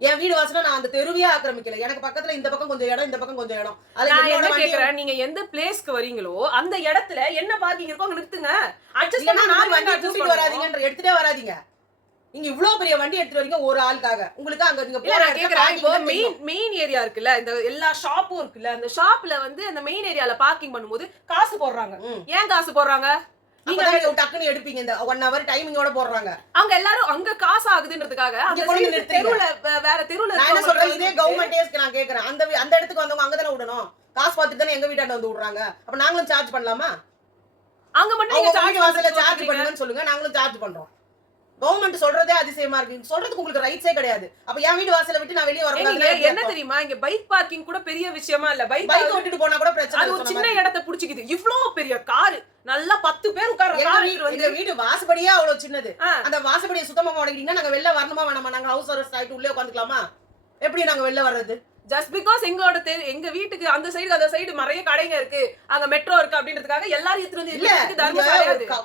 [SPEAKER 2] என் வீடு வாசல நான் அந்த தெருவையே ஆக்கிரமிக்கல. எனக்கு பக்கத்துல இந்த பக்கம் கொஞ்சம் இடம் இந்த பக்கம் கொஞ்சம் இடம். அது
[SPEAKER 1] நான் என்ன கேக்குறேன்? நீங்க எந்த பிளேஸ்க்கு வரீங்களோ அந்த இடத்துல என்ன பார்க்கிங் இருக்கோ அங்க நிறுத்துங்க. அட்ஜஸ்ட் பண்ணா
[SPEAKER 2] நான் வண்டி. வராதீங்கன்ற எடுத்துட்டே வராதீங்க. நீங்க இவ்வளவு பெரிய வண்டி எடுத்துட்டு வரீங்க ஒரு ஆளுக்காக. உங்களுக்கு அங்க நீங்க போற
[SPEAKER 1] கேக்குறேன். இப்போ. மெயின் மெயின் ஏரியா இருக்குல்ல இந்த எல்லா ஷாப்பும் இருக்குல்ல அந்த ஷாப்ல வந்து அந்த மெயின் ஏரியால பார்க்கிங் பண்ணும்போது காசு போடுறாங்க. ஏன் காசு போடுறாங்க? நீங்க
[SPEAKER 2] டக்குன்னு எடுப்பீங்க. இந்த ஒன் ஹவர் டைமிங்கோட போடுறாங்க.
[SPEAKER 1] அங்க எல்லாரும் அங்க காசு ஆகுதுன்றதுக்காக அந்த. தெருவுல வேற தெருவுல
[SPEAKER 2] நான் சொல்றேன்? இதே கவர்மெண்ட் நான் கேக்குறேன். அந்த அந்த இடத்துக்கு வந்தவங்க அங்க தானே விடணும்? காசு பார்த்துட்டு தானே எங்க வீட்டாண்ட வந்து விடுறாங்க? அப்ப நாங்களும் சார்ஜ் பண்ணலாமா?
[SPEAKER 1] அங்க மட்டும் நீங்க
[SPEAKER 2] வாசல்ல
[SPEAKER 1] சார்ஜ்
[SPEAKER 2] சார்ஜ் பண்ணுங்கன்னு சொல்லுங்க. நாங்களும் சார்ஜ் பண்றோம். கவர்மெண்ட் சொல்றதே அதிசயமா இருக்கு. சொல்றதுக்கு உங்களுக்கு ரைட்ஸே கிடையாது. அப்ப என் வீட்டு வாசல்ல விட்டு நான் வெளியே
[SPEAKER 1] ஏங்க, என்ன தெரியுமா? இங்க பைக் பார்க்கிங் கூட பெரிய விஷயமா இல்ல. பைக்
[SPEAKER 2] பைக் விட்டுட்டு போனா கூட பிரச்சனை
[SPEAKER 1] அது ஒரு
[SPEAKER 2] சொன்ன.
[SPEAKER 1] இடத்த புடிச்சுக்குது. இவ்ளோ பெரிய காரு நல்லா பத்து பேர் உட்கார கார்
[SPEAKER 2] வீடு
[SPEAKER 1] வந்து
[SPEAKER 2] வீடு வாசப்படியே அவ்வளவு சின்னது. அந்த வாசப்படியை சுத்தமா உடைக்கிறீங்கன்னா நாங்க வெளில வரணுமா வேணாமா? நாங்க ஹவுஸ் அரெஸ்ட் ஆயிட்டு உள்ளே உட்காந்துக்கலாமா எப்படி நாங்க வெளில வர்றது?
[SPEAKER 1] ஜஸ்ட் பிகாஸ் எங்களோட தெரு எங்க வீட்டுக்கு அந்த சைடு அந்த சைடு நிறைய கடைங்க இருக்கு. அங்க மெட்ரோ இருக்கு அப்படின்றதுக்காக எல்லாரும் எடுத்துட்டு வந்து
[SPEAKER 2] இல்ல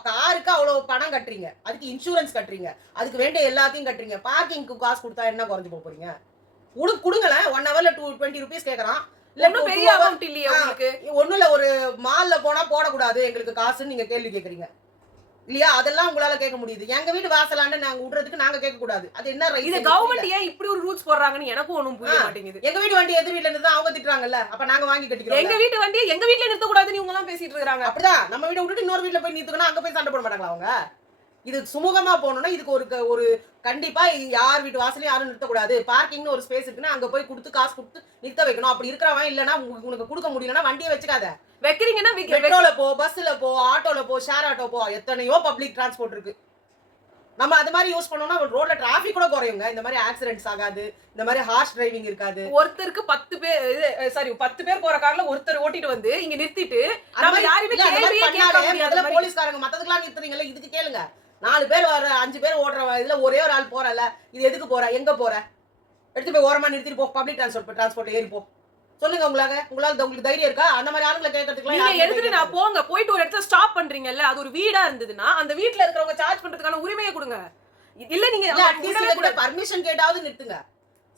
[SPEAKER 2] காருக்கு அவ்வளவு பணம் கட்டுறீங்க. அதுக்கு இன்சூரன்ஸ் கட்டுறீங்க. அதுக்கு வேண்டிய எல்லாத்தையும் கட்டுறீங்க. பார்க்கிங்க்கு காசு கொடுத்தா என்ன குறைஞ்சு போக போறீங்க? உடு கொடுங்களேன். ஒன் ஹவர்ல டூ டுவெண்ட்டி ருபீஸ் கேக்குறான். இல்ல
[SPEAKER 1] ஒன்னும் பெரிய அமௌண்ட் இல்லையே. உங்களுக்கு.
[SPEAKER 2] ஒண்ணும் இல்ல ஒரு மால்ல போனா போடக்கூடாது. எங்களுக்கு காசுன்னு நீங்க கேள்வி கேக்குறீங்க. இல்லையா? அதெல்லாம் உங்களால கேட்க முடியுது. எங்க வீட்டு வாசலாண்ட நாங்க விடுறதுக்கு நாங்க கேட்க கூடாது அது என்ன ரைட்
[SPEAKER 1] இது கவர்மெண்ட் ஏன் இப்படி ஒரு ரூல்ஸ் போடுறாங்கன்னு எனக்கும் ஒண்ணும் புரிய. மாட்டேங்குது.
[SPEAKER 2] எங்க வீட்டு வண்டி எதிர் வீட்ல இருந்து அவங்க திட்டுறாங்கல்ல? அப்ப நாங்க வாங்கி கட்டிக்கிறோம்
[SPEAKER 1] எங்க வீட்டு வண்டியை எங்க வீட்ல நிறுத்த கூடாதுன்னு இவங்க எல்லாம் பேசிட்டு இருக்காங்க
[SPEAKER 2] அப்படிதான். நம்ம வீட்டை விட்டுட்டு இன்னொரு வீட்ல போய் நிறுத்துக்கணும் அங்க போய் சண்டை போட மாட்டாங்களா அவங்க? இது சுமூகமா போகணும்னா இதுக்கு ஒரு ஒரு கண்டிப்பா யார் வீட்டு வாசலையும் யாரும் நிறுத்தக்கூடாது. பார்க்கிங்னு ஒரு ஸ்பேஸ் இருக்குன்னா அங்க போய் கொடுத்து காசு கொடுத்து நிறுத்த வைக்கணும். அப்படி இருக்கிறவன் இல்லைன்னா உனக்கு கொடுக்க முடியலன்னா வண்டியை வச்சுக்காத.
[SPEAKER 1] வைக்கிறீங்கன்னா வைக்க- வைக்க-
[SPEAKER 2] மெட்ரோல போ பஸ்ல போ ஆட்டோல போ ஷேர் ஆட்டோ போ எத்தனையோ பப்ளிக் டிரான்ஸ்போர்ட் இருக்கு. நம்ம அது மாதிரி யூஸ் பண்ணோம்னா ரோட்ல டிராஃபிக் கூட குறையுங்க. இந்த மாதிரி ஆக்சிடென்ட்ஸ் ஆகாது. இந்த மாதிரி ஹார்ஷ் டிரைவிங் இருக்காது.
[SPEAKER 1] ஒருத்தருக்கு பத்து பேர் சாரி பத்து பேர் போற கார்ல ஒருத்தர் ஓட்டிட்டு வந்து இங்க நிறுத்திட்டு நம்ம
[SPEAKER 2] மாதிரி. போலீஸ்காரங்க மத்ததுக்கெல்லாம் நிறுத்துறீங்கல்ல இதுக்கு கேளுங்க. நாலு பேர் வர அஞ்சு பேர் ஓடுற இதுல ஒரே ஒரு ஆள் போறல இது எதுக்கு போற? எங்க போற? எடுத்து போய் ஓரமா நிறுத்திட்டு போ. பப்ளிக் டிரான்ஸ்போர்ட் டிரான்ஸ்போர்ட் ஏறி போ. சொல்லுங்க உங்களாக உங்களால உங்களுக்கு தைரியம் இருக்கா? அந்த மாதிரி ஆளுங்களை கேட்கறதுக்குலாம்
[SPEAKER 1] நீங்க எடுத்துட்டு நான் போங்க? போயிட்டு ஒரு இடத்துல ஸ்டாப் பண்றீங்கல்ல அது ஒரு வீடா இருந்ததுன்னா அந்த வீட்ல இருக்கிறவங்க சார்ஜ் பண்றதுக்கான உரிமையை கொடுங்க. இல்ல நீங்க கூடாது.
[SPEAKER 2] பர்மிஷன் கேட்டாவது நிறுத்துங்க.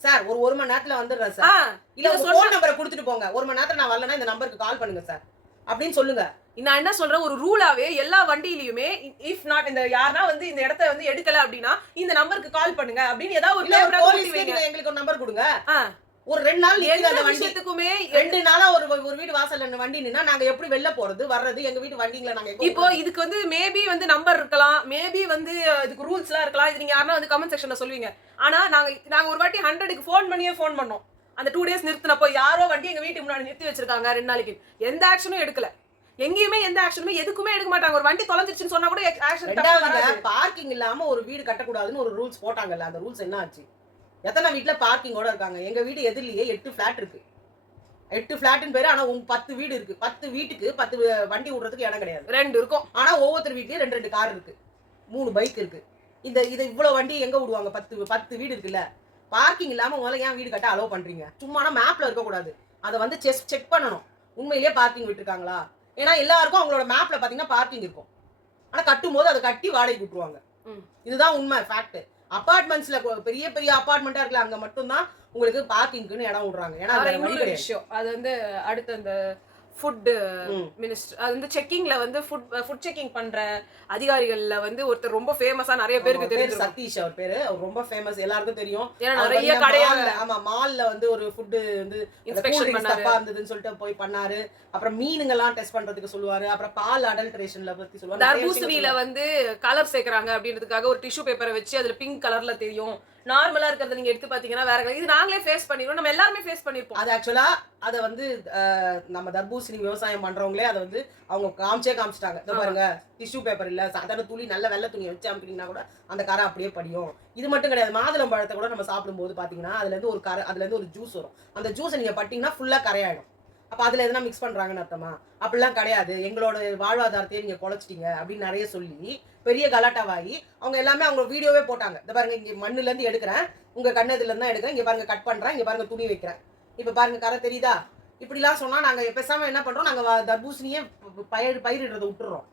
[SPEAKER 2] சார் ஒரு ஒரு மணி நேரத்துல வந்துடுறேன் சார் இல்ல ஃபோன் நம்பரை கொடுத்துட்டு போங்க. ஒரு மணி நேரத்துல நான் வரலன்னா இந்த நம்பருக்கு கால் பண்ணுங்க சார் அப்படின்னு சொல்லுங்க.
[SPEAKER 1] நான் என்ன சொல்றேன்? ஒரு ரூலாவே எல்லா வண்டியிலயுமே இஃப் நாட் இந்த யாருனா வந்து இந்த இடத்த வந்து எடுக்கல அப்படின்னா இந்த நம்பருக்கு கால் பண்ணுங்க அப்படின்னு ஏதாவது ஒரு.
[SPEAKER 2] எங்களுக்கு ஒரு நம்பர் கொடுங்க. ஒரு ரெண்டு நாள் அந்த வண்டி.
[SPEAKER 1] விஷயத்துக்குமே
[SPEAKER 2] ரெண்டு நாளா ஒரு ஒரு வீடு வாசல்ல வண்டி நின்னா நாங்க எப்படி வெளில போறது வர்றது எங்க வீட்டு வண்டிங்கள நாங்க
[SPEAKER 1] இப்போ இதுக்கு வந்து மேபி வந்து நம்பர் இருக்கலாம். மேபி வந்து இதுக்கு ரூல்ஸ் எல்லாம் இருக்கலாம். இது நீங்க யாருன்னா வந்து கமெண்ட் செக்ஷன்ல சொல்லுவீங்க. ஆனா நாங்க நாங்க ஒரு வாட்டி ஹண்ட்ரடுக்கு ஃபோன் பண்ணியே ஃபோன் பண்ணோம். அந்த டூ டேஸ் நிறுத்தினப்போ யாரோ வண்டி எங்க வீட்டுக்கு முன்னாடி நிறுத்தி வச்சிருக்காங்க ரெண்டு நாளைக்கு. எந்த ஆக்ஷனும் எடுக்கல. எங்கேயுமே எந்த ஆக்ஷனுமே எதுக்குமே எடுக்க மாட்டாங்க. ஒரு வண்டி தொலைஞ்சிருச்சுன்னு சொன்னா கூட ஆக்ஷன்
[SPEAKER 2] பார்க்கிங் இல்லாம ஒரு வீடு கட்டக்கூடாதுன்னு ஒரு ரூல்ஸ் போட்டாங்கல்ல அந்த ரூல்ஸ் என்ன ஆச்சு? எத்தனை வீட்ல பார்க்கிங்கோட இருக்காங்க? எங்க வீடு எதிரிலேயே எட்டு ஃபிளாட் இருக்கு. எட்டு ஃபிளாட்னு பேரு ஆனா உங்க பத்து வீடு இருக்கு. பத்து வீட்டுக்கு பத்து வண்டி விடுறதுக்கு இடம் கிடையாது.
[SPEAKER 1] ரெண்டு இருக்கும்.
[SPEAKER 2] ஆனா ஒவ்வொருத்தர் வீட்லயும் ரெண்டு ரெண்டு கார் இருக்கு. மூணு பைக் இருக்கு. இந்த இதை இவ்வளவு வண்டி எங்க விடுவாங்க? பத்து பத்து வீடு இருக்குல்ல. பார்க்கிங் இல்லாம முதல்ல ஏன் வீடு கட்ட அலோவ் பண்றீங்க? சும்மானா மேப்ல இருக்க கூடாது அதை வந்து செக் செக் பண்ணணும். உண்மையிலேயே பார்க்கிங் விட்டுருக்காங்களா? ஏன்னா எல்லாருக்கும் அவங்களோட மேப்ல பாத்தீங்கன்னா பார்க்கிங் இருக்கும். ஆனா கட்டும் போது அதை கட்டி வாடகைக்கு விட்டுருவாங்க
[SPEAKER 1] ம்.
[SPEAKER 2] இதுதான் உண்மை ஃபேக்ட் அபார்ட்மெண்ட்ஸ்ல பெரிய பெரிய அபார்ட்மெண்ட்டா இருக்குல்ல அங்க மட்டும்தான் உங்களுக்கு பார்க்கிங்க்குன்னு இடம் விடுறாங்க. ஏன்னா அது
[SPEAKER 1] வந்து அடுத்த அந்த ஃபுட்
[SPEAKER 2] ம்.
[SPEAKER 1] மினிஸ்டர் அது வந்து செக்கிங்ல வந்து ஃபுட் ஃபுட் செக்கிங் பண்ற அதிகாரிகள்ல வந்து ஒருத்தர் ரொம்ப ஃபேமஸா நிறைய பேருக்கு தெரியும்
[SPEAKER 2] சதீஷ் அவர் பேரு. அவர் ரொம்ப ஃபேமஸ் எல்லாருக்கும் தெரியும்.
[SPEAKER 1] நிறைய
[SPEAKER 2] பாத்தீங்கன்னா
[SPEAKER 1] கடையா
[SPEAKER 2] mall ல- ஆமா மால்ல வந்து ஒரு ஃபுட் வந்து
[SPEAKER 1] இன்ஸ்பெக்ஷன் பண்ணாரு.
[SPEAKER 2] தப்பா இருந்ததுன்னு சொல்லிட்டு போய் பண்ணாரு. அப்புறம் மீனுங்கெல்லாம் டெஸ்ட் பண்றதுக்கு சொல்லுவாரு. அப்புறம் பால் அடல்ட்ரேஷன்ல பத்தி சொல்லுவாரு.
[SPEAKER 1] தர்பூசணியில வந்து கலர் சேர்க்கறாங்க அப்படின்றதுக்காக ஒரு டிஷ்யூ பேப்பரை வச்சு அதுல பிங்க் கலர்ல தெரியும். நார்மலா இருக்கிறத நீங்க எடுத்து பாத்தீங்கன்னா வேற. இது நாங்களே ஃபேஸ் பண்ணிருக்கோம் நம்ம எல்லாருமே ஃபேஸ் பண்ணிருப்போம்.
[SPEAKER 2] அது ஆக்சுவலா அத வந்து நம்ம தர்பூசணி விவசாயம் பண்றவங்களே அதை வந்து அவங்க காமிச்சே காமிச்சிட்டாங்க. இதோ
[SPEAKER 1] ஆமா.
[SPEAKER 2] பாருங்க டிஷ்யூ பேப்பர் இல்ல சாதாரண துணி நல்ல வெள்ளை துணி வச்சு அமுக்கிட்டீங்கன்னா கூட அந்த கரை அப்படியே படியும். இது மட்டும் கிடையாது மாதுளம் பழத்தை கூட நம்ம சாப்பிடும்போது பாத்தீங்கன்னா அதுல இருந்து ஒரு கரை அதுல இருந்து ஒரு ஜூஸ் வரும். அந்த ஜூஸை நீங்க பட்டீங்கன்னா ஃபுல்லா கரையாயிடும். அப்ப அதுல எதனா மிக்ஸ் பண்றாங்கன்னு அர்த்தமா? அப்படிலாம் கிடையாது. எங்களோட வாழ்வாதாரத்தையே நீங்க குலைச்சிட்டீங்க அப்படின்னு நிறைய சொல்லி பெரிய கலாட்டாவாகி அவங்க எல்லாமே அவங்க வீடியோவே போட்டாங்க. இந்த பாருங்க இங்க மண்ணுல இருந்து எடுக்கிறேன். உங்க கண்ணதுல இருந்து தான் எடுக்கிறேன். இங்க பாருங்க கட் பண்றேன். இங்க பாருங்க துணி வைக்கிறேன். இப்ப பாருங்க கரை தெரியுதா? இப்படிலாம் சொன்னா நாங்க பேசாம என்ன பண்றோம்? நாங்க வ- தர்பூசணியே பயிர் பயிரிடுறதை விட்டுறோம்.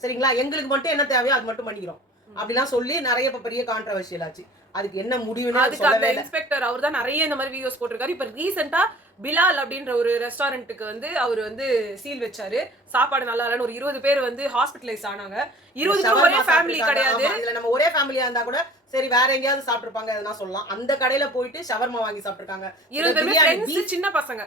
[SPEAKER 2] சரிங்களா? எங்களுக்கு மட்டும் என்ன தேவையோ அது மட்டும் பண்ணிக்கிறோம். அப்படிலாம் சொல்லி நிறைய இப்ப பெரிய கான்ட்ரவர்ஷியல் ஆச்சு. அதுக்கு என்ன முடிவுன்னு
[SPEAKER 1] அதுக்கு அந்த இன்ஸ்பெக்டர் அவர் தான் நிறைய இந்த மாதிரி வீடியோஸ் போட்டிருக்காரு. இப்ப ரீசெண்டா பிலால் அப்படின்ற ஒரு ரெஸ்டாரண்ட்டுக்கு வந்து அவர் வந்து சீல் வச்சாரு. சாப்பாடு நல்லா இல்லைன்னு ஒரு இருபது பேர் வந்து ஹாஸ்பிட்டலைஸ் ஆனாங்க. இருபது பேர் ஒரே ஃபேமிலி. கிடையாது.
[SPEAKER 2] இதுல நம்ம ஒரே ஃபேமிலியா இருந்தா கூட சரி வேற எங்கேயாவது சாப்பிட்டிருப்பாங்க எதனா சொல்லலாம். அந்த கடையில போயிட்டு ஷவர்மா வாங்கி சாப்பிட்டிருக்காங்க.
[SPEAKER 1] இருபது சின்ன பசங்க.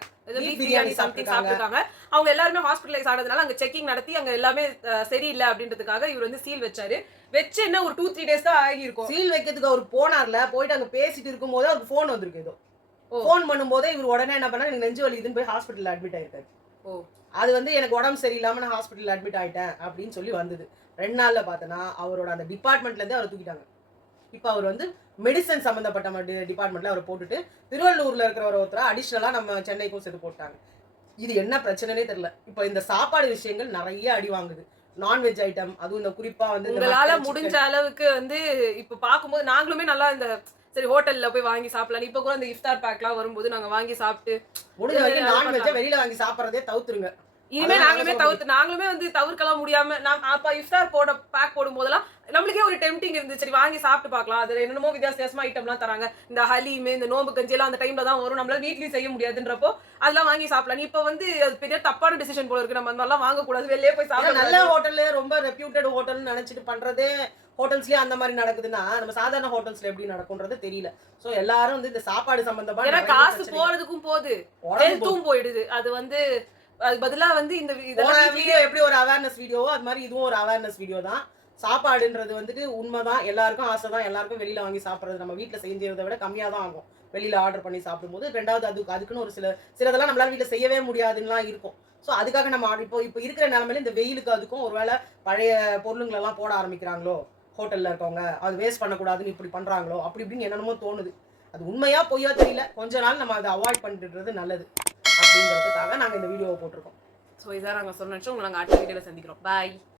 [SPEAKER 2] பிரியாணி
[SPEAKER 1] சம்திங் சாப்பிட்டுருக்காங்க. அவங்க எல்லாருமே ஹாஸ்பிட்டலைஸ் ஆனதுனால அங்க செக்கிங் நடத்தி அங்க எல்லாமே சரியில்லை அப்படின்றதுக்காக இவர் வந்து சீல் வச்சாரு. வச்சு என்ன ஒரு டூ த்ரீ டேஸ் தான் ஆகி இருக்கும்
[SPEAKER 2] சீல் வைக்கிறதுக்கு அவர் போனார்ல போயிட்டு அங்க பேசிட்டு இருக்கும்போது அவருக்கு போன் வந்திருக்கு ஏதோ.
[SPEAKER 1] ஓ.
[SPEAKER 2] போன் பண்ணும்போதே இவர் உடனே என்ன பண்ணா எனக்கு நெஞ்சு வலிக்குதுன்னு போய் ஹாஸ்பிட்டல்ல அட்மிட் ஆயிருக்காரு.
[SPEAKER 1] ஓ.
[SPEAKER 2] அது வந்து எனக்கு உடம்பு சரியில்லாம நான் ஹாஸ்பிட்டல் அட்மிட் ஆயிட்டேன் அப்படின்னு சொல்லி வந்தது. ரெண்டு நாள்ல பார்த்தனா அவரோட அந்த டிபார்ட்மெண்ட்ல இருந்தே அவரை தூக்கிட்டாங்க. இப்போ அவர் வந்து மெடிசன் சம்பந்தப்பட்ட டிபார்ட்மெண்ட்ல அவரை போட்டுட்டு திருவள்ளூர்ல இருக்கிற ஒரு ஒருத்தரா அடிஷ்னலா நம்ம சென்னைக்கும் சேர்த்து போட்டாங்க. இது என்ன பிரச்சனைனே தெரியல. இப்போ இந்த சாப்பாடு விஷயங்கள் நிறைய அடி வாங்குது. நான்வெஜ் ஐட்டம் அதுவும் இந்த குறிப்பா வந்து
[SPEAKER 1] உங்களால. முடிஞ்ச அளவுக்கு வந்து இப்ப பாக்கும்போது நாங்களுமே நல்லா இந்த சரி ஹோட்டல்ல போய் வாங்கி சாப்பிடலாம். இப்ப கூட இந்த இஃப்தார் பேக்லாம் வரும்போது நாங்க வாங்கி சாப்பிட்டு
[SPEAKER 2] முடிஞ்ச வரைக்கும் நான்வெஜ்ஜை வெளியில வாங்கி சாப்பிட்றதே தவிர்த்துருங்க.
[SPEAKER 1] இனிமே நாங்களுமே
[SPEAKER 2] நாங்க
[SPEAKER 1] தவிர்த்து நாங்களுமே வந்து தவிர்க்கலாம் முடியாம நான் அப்ப இஃப்தார் போட பேக் போடும் போதெல்லாம் நம்மளுக்கே ஒரு டெம்டிங் இருந்துச்சு சரி வாங்கி சாப்பிட்டு பார்க்கலாம். அதுல என்னென்னமோ வித்தியாச வித்தியாசமா ஐட்டம்லாம் தராங்க. இந்த ஹலீம் இந்த நோம்பு கஞ்சி எல்லாம் அந்த டைம்ல தான் வரும். நம்மளால வீட்லயும் செய்ய முடியாதுன்றப்போ அதெல்லாம் வாங்கி சாப்பிடலாம். இப்ப வந்து அது பெரிய தப்பான டிசிஷன் போல இருக்கு. நம்ம அந்த மாதிரிலாம் வாங்கக்கூடாது. வெளியே போய்
[SPEAKER 2] ஏன்னா
[SPEAKER 1] சாப்பிட
[SPEAKER 2] நல்ல ஹோட்டல்ல ரொம்ப ரெப்யூட்டட் ஹோட்டல்னு நினைச்சிட்டு பண்றதே ஹோட்டல்ஸ்லயே அந்த மாதிரி நடக்குதுன்னா நம்ம சாதாரண ஹோட்டல்ஸ்ல எப்படி நடக்கும்ன்றது தெரியல. சோ எல்லாரும் வந்து இந்த சாப்பாடு சம்பந்தமா
[SPEAKER 1] காசு. போறதுக்கும் போகுது. போயிடுது. அது வந்து அது பதிலா வந்து இந்த இதெல்லாம்
[SPEAKER 2] வீடியோ எப்படி ஒரு அவேர்னஸ் வீடியோவோ அது மாதிரி இதுவும் ஒரு அவேர்னஸ் வீடியோ தான். சாப்பாடுன்றது வந்துட்டு உண்மைதான். எல்லாருக்கும் ஆசை தான் எல்லாருக்கும் வெளியில வாங்கி சாப்பிடுறது. நம்ம வீட்ல செஞ்சதை விட கம்மியா தான் ஆகும். வெளியில ஆர்டர் பண்ணி சாப்பிடும்போது. ரெண்டாவது அதுக்கு அதுக்குன்னு ஒரு சில சிலதெல்லாம் நம்மளால வீட்ல செய்யவே முடியாதுன்னுலாம் இருக்கும். ஸோ அதுக்காக நம்ம ஆர்டர் இப்போ இப்போ இருக்கிற நிலமையில இந்த வெயிலுக்கு அதுக்கும் ஒருவேளை பழைய பொருளுங்களெல்லாம் போட ஆரம்பிக்கிறாங்களோ? ஹோட்டல்ல இருக்கவங்க அது வேஸ்ட் பண்ணக்கூடாதுன்னு இப்படி பண்றாங்களோ? அப்படி இப்படின்னு என்னென்னமோ தோணுது. அது உண்மையா பொய்யா தெரியல. கொஞ்ச நாள் நம்ம அதை அவாய்ட் பண்ணிட்டுறது நல்லது. அப்படிங்கிறதுக்காக நாங்க இந்த வீடியோவை போட்டிருக்கோம்.
[SPEAKER 1] ஸோ இதான் நாங்க சொன்ன உங்களை நாங்கள் அடுத்த வீடியோவில் சந்திக்கிறோம். பாய்